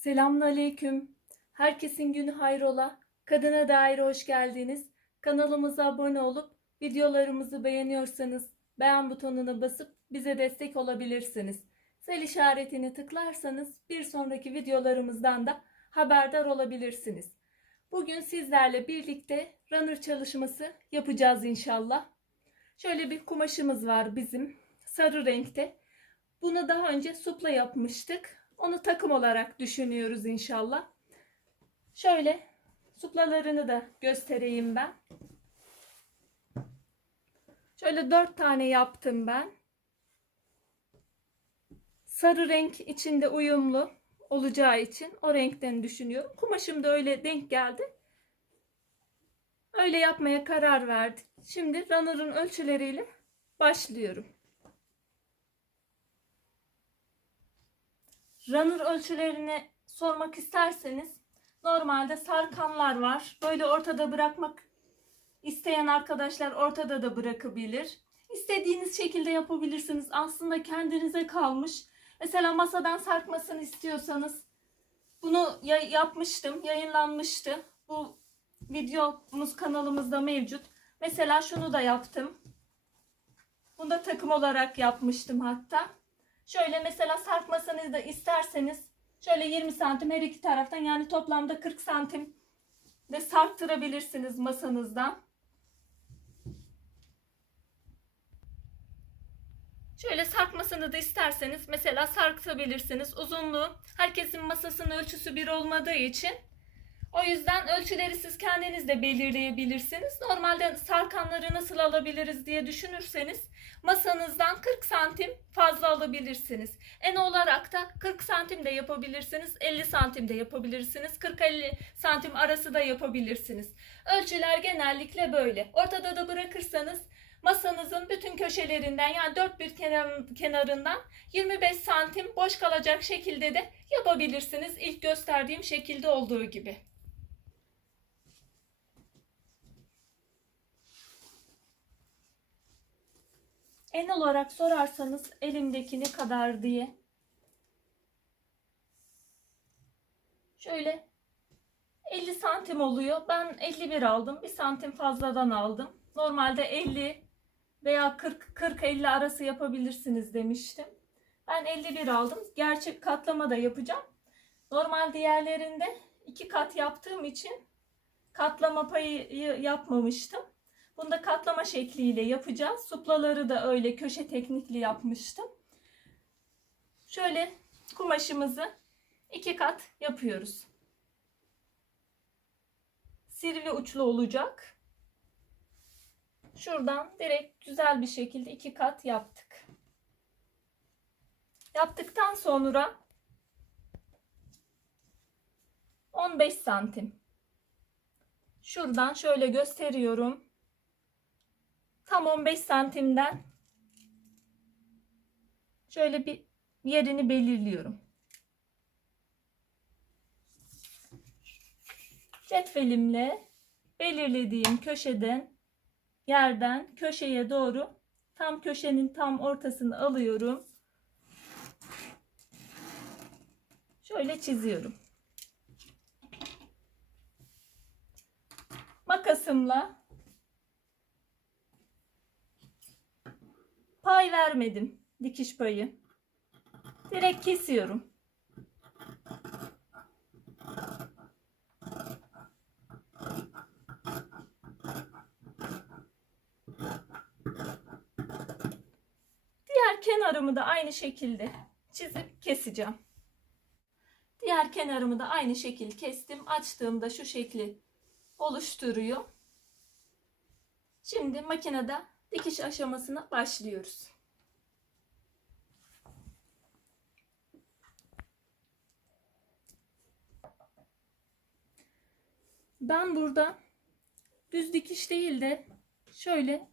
Selamünaleyküm. Herkesin günü hayrola. Kadına dair hoş geldiniz. Kanalımıza abone olup videolarımızı beğeniyorsanız beğen butonuna basıp bize destek olabilirsiniz. Zil işaretini tıklarsanız bir sonraki videolarımızdan da haberdar olabilirsiniz. Bugün sizlerle birlikte runner çalışması yapacağız inşallah. Şöyle bir kumaşımız var bizim sarı renkte. Bunu daha önce supla yapmıştık. Onu takım olarak düşünüyoruz inşallah. Şöyle suplalarını da göstereyim ben. Şöyle dört tane yaptım ben. Sarı renk içinde uyumlu olacağı için o renkten düşünüyorum. Kumaşım da öyle denk geldi. Öyle yapmaya karar verdik. Şimdi runner'ın ölçüleriyle başlıyorum. Runner ölçülerini sormak isterseniz normalde sarkanlar var. Böyle ortada bırakmak isteyen arkadaşlar ortada da bırakabilir. İstediğiniz şekilde yapabilirsiniz. Aslında kendinize kalmış. Mesela masadan sarkmasını istiyorsanız bunu ya- yapmıştım, yayınlanmıştı. Bu videomuz kanalımızda mevcut. Mesela şunu da yaptım. Bunu da takım olarak yapmıştım hatta. Şöyle mesela sarkmasını da isterseniz şöyle 20 santim her iki taraftan yani toplamda 40 santim de sarktırabilirsiniz masanızdan. Şöyle sarkmasını da isterseniz mesela sarkıtabilirsiniz. Uzunluğu herkesin masasının ölçüsü bir olmadığı için o yüzden ölçüleri siz kendiniz de belirleyebilirsiniz. Normalde sarkanları nasıl alabiliriz diye düşünürseniz masanızdan 40 santim fazla alabilirsiniz. En olarak da 40 santim de yapabilirsiniz, 50 santim de yapabilirsiniz, 40-50 santim arası da yapabilirsiniz. Ölçüler genellikle böyle. Ortada da bırakırsanız masanızın bütün köşelerinden yani dört bir kenar- kenarından 25 santim boş kalacak şekilde de yapabilirsiniz. İlk gösterdiğim şekilde olduğu gibi. En olarak sorarsanız elimdeki ne kadar diye. Şöyle 50 santim oluyor. Ben 51 aldım. Bir santim fazladan aldım. Normalde 50 veya 40 40-50 arası yapabilirsiniz demiştim. Ben 51 aldım. Gerçek katlama da yapacağım. Normal diğerlerinde iki kat yaptığım için katlama payı yapmamıştım. Bunu da katlama şekliyle yapacağız. Suplaları da öyle köşe teknikli yapmıştım. Şöyle kumaşımızı iki kat yapıyoruz. Sivri uçlu olacak. Şuradan direkt güzel bir şekilde iki kat yaptık. Yaptıktan sonra 15 santim. Şuradan şöyle gösteriyorum. Tam 15 santimden şöyle bir yerini belirliyorum. Cetvelimle belirlediğim köşeden yerden köşeye doğru tam köşenin tam ortasını alıyorum. Şöyle çiziyorum. Makasımla pay vermedim dikiş payı. Direkt kesiyorum. Diğer kenarımı da aynı şekilde çizip keseceğim. Diğer kenarımı da aynı şekil kestim. Açtığımda şu şekli oluşturuyor. Şimdi makinede dikiş aşamasına başlıyoruz. Ben burada düz dikiş değil de şöyle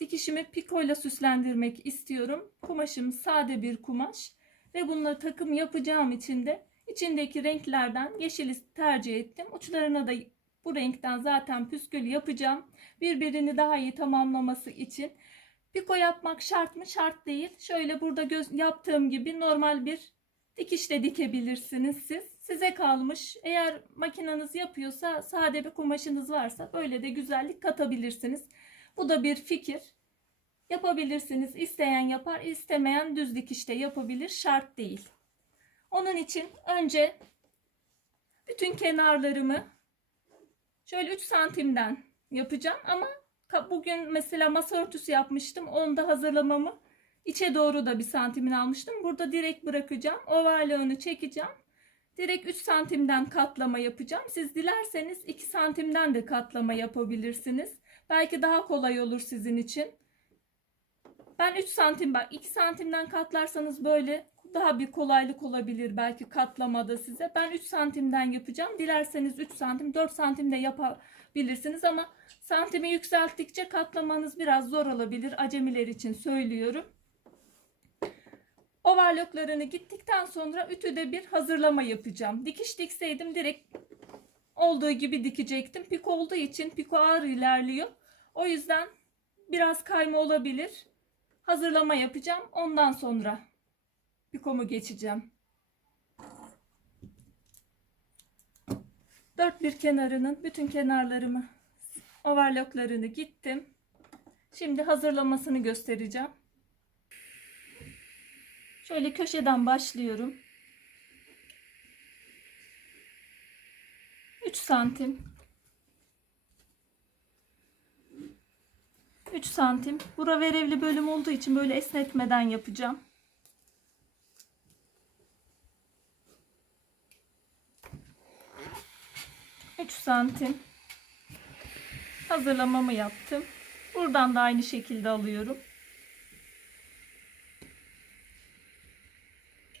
dikişimi pikoyla süslendirmek istiyorum. Kumaşım sade bir kumaş ve bununla takım yapacağım için de içindeki renklerden yeşili tercih ettim. Uçlarına da bu renkten zaten püskül yapacağım. Birbirini daha iyi tamamlaması için. Piko yapmak şart mı? Şart değil. Şöyle burada göz yaptığım gibi normal bir dikişle dikebilirsiniz siz. Size kalmış. Eğer makineniz yapıyorsa sade bir kumaşınız varsa böyle de güzellik katabilirsiniz. Bu da bir fikir. Yapabilirsiniz. İsteyen yapar, istemeyen düz dikişte yapabilir. Şart değil. Onun için önce bütün kenarlarımı şöyle 3 santimden yapacağım ama bugün mesela masa örtüsü yapmıştım. Onu da hazırlamamı içe doğru da bir santimin almıştım. Burada direkt bırakacağım. Ovarlığını çekeceğim. Direkt 3 santimden katlama yapacağım. Siz dilerseniz 2 santimden de katlama yapabilirsiniz. Belki daha kolay olur sizin için. Ben 3 santim bak 2 santimden katlarsanız böyle daha bir kolaylık olabilir belki katlamada size. Ben 3 santimden yapacağım. Dilerseniz 3 santim 4 santim de yapabilirsiniz ama santimi yükselttikçe katlamanız biraz zor olabilir. Acemiler için söylüyorum. Overlocklarını gittikten sonra ütüde bir hazırlama yapacağım. Dikiş dikseydim direkt olduğu gibi dikecektim. Piko olduğu için piko ağır ilerliyor. O yüzden biraz kayma olabilir. Hazırlama yapacağım. Ondan sonra pikomu geçeceğim. Dört bir kenarının bütün kenarlarımı overlocklarını gittim. Şimdi hazırlamasını göstereceğim. Şöyle köşeden başlıyorum. 3 santim. 3 santim. Bura verevli bölüm olduğu için böyle esnetmeden yapacağım. Santim. Hazırlamamı yaptım. Buradan da aynı şekilde alıyorum.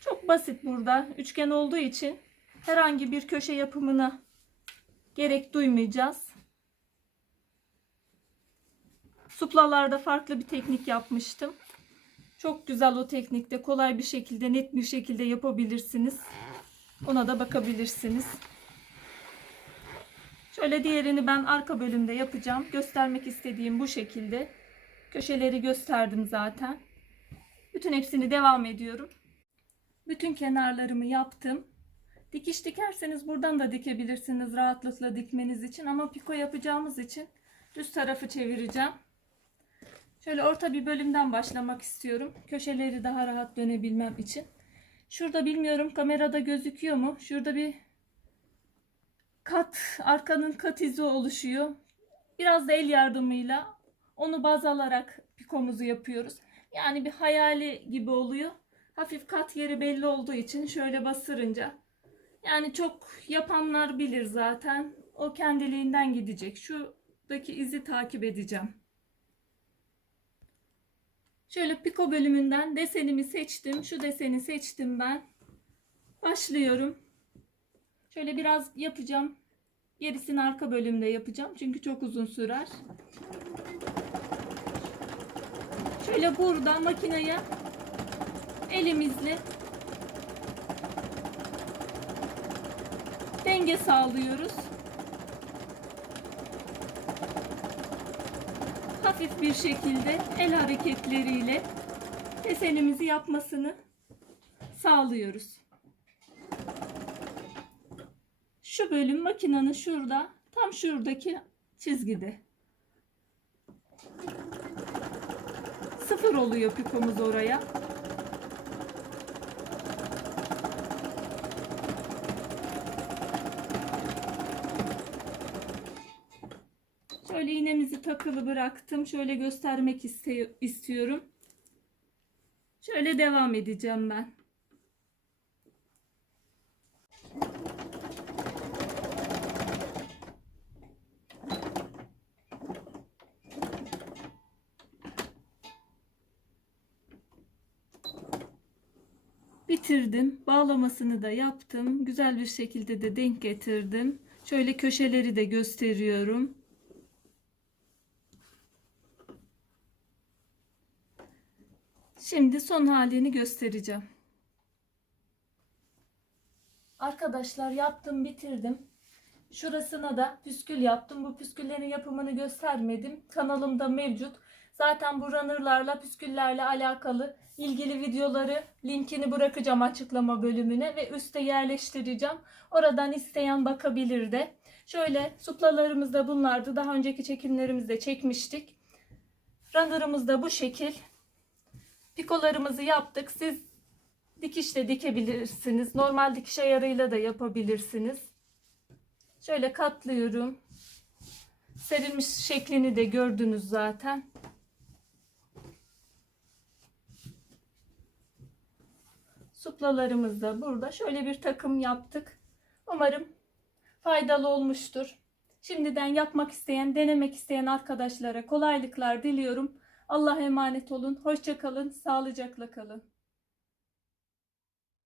Çok basit burada. Üçgen olduğu için herhangi bir köşe yapımına gerek duymayacağız. Suplalarda farklı bir teknik yapmıştım. Çok güzel o teknikte kolay bir şekilde net bir şekilde yapabilirsiniz. Ona da bakabilirsiniz. Şöyle diğerini ben arka bölümde yapacağım. Göstermek istediğim bu şekilde. Köşeleri gösterdim zaten. Bütün hepsini devam ediyorum. Bütün kenarlarımı yaptım. Dikiş dikerseniz buradan da dikebilirsiniz rahatlıkla dikmeniz için ama piko yapacağımız için düz tarafı çevireceğim. Şöyle orta bir bölümden başlamak istiyorum. Köşeleri daha rahat dönebilmem için. Şurada bilmiyorum kamerada gözüküyor mu? Şurada bir kat, arkanın kat izi oluşuyor. Biraz da el yardımıyla onu baz alarak pikomuzu yapıyoruz. Yani bir hayali gibi oluyor. Hafif kat yeri belli olduğu için şöyle basırınca yani çok yapanlar bilir zaten. O kendiliğinden gidecek. Şuradaki izi takip edeceğim. Şöyle piko bölümünden desenimi seçtim. Şu deseni seçtim ben. Başlıyorum. Şöyle biraz yapacağım. Gerisini arka bölümde yapacağım. Çünkü çok uzun sürer. Şöyle burada makineye elimizle denge sağlıyoruz. Hafif bir şekilde el hareketleriyle desenimizi yapmasını sağlıyoruz. Şu bölüm makinenin şurada, tam şuradaki çizgide. Sıfır oluyor pikomuz oraya. Şöyle iğnemizi takılı bıraktım. Şöyle göstermek istiyorum. Şöyle devam edeceğim ben. Bitirdim. Bağlamasını da yaptım. Güzel bir şekilde de denk getirdim. Şöyle köşeleri de gösteriyorum. Şimdi son halini göstereceğim. Arkadaşlar yaptım bitirdim. Şurasına da püskül yaptım. Bu püsküllerin yapımını göstermedim. Kanalımda mevcut. Zaten bu runner'larla, püsküllerle alakalı ilgili videoları linkini bırakacağım açıklama bölümüne ve üste yerleştireceğim. Oradan isteyen bakabilir de. Şöyle suplalarımız da bunlardı. Daha önceki çekimlerimizde çekmiştik. Runner'ımız da bu şekil. Pikolarımızı yaptık. Siz dikişle dikebilirsiniz. Normal dikiş ayarıyla da yapabilirsiniz. Şöyle katlıyorum. Serilmiş şeklini de gördünüz zaten. Suplalarımız da burada. Şöyle bir takım yaptık. Umarım faydalı olmuştur. Şimdiden yapmak isteyen, denemek isteyen arkadaşlara kolaylıklar diliyorum. Allah'a emanet olun. Hoşça kalın. Sağlıcakla kalın.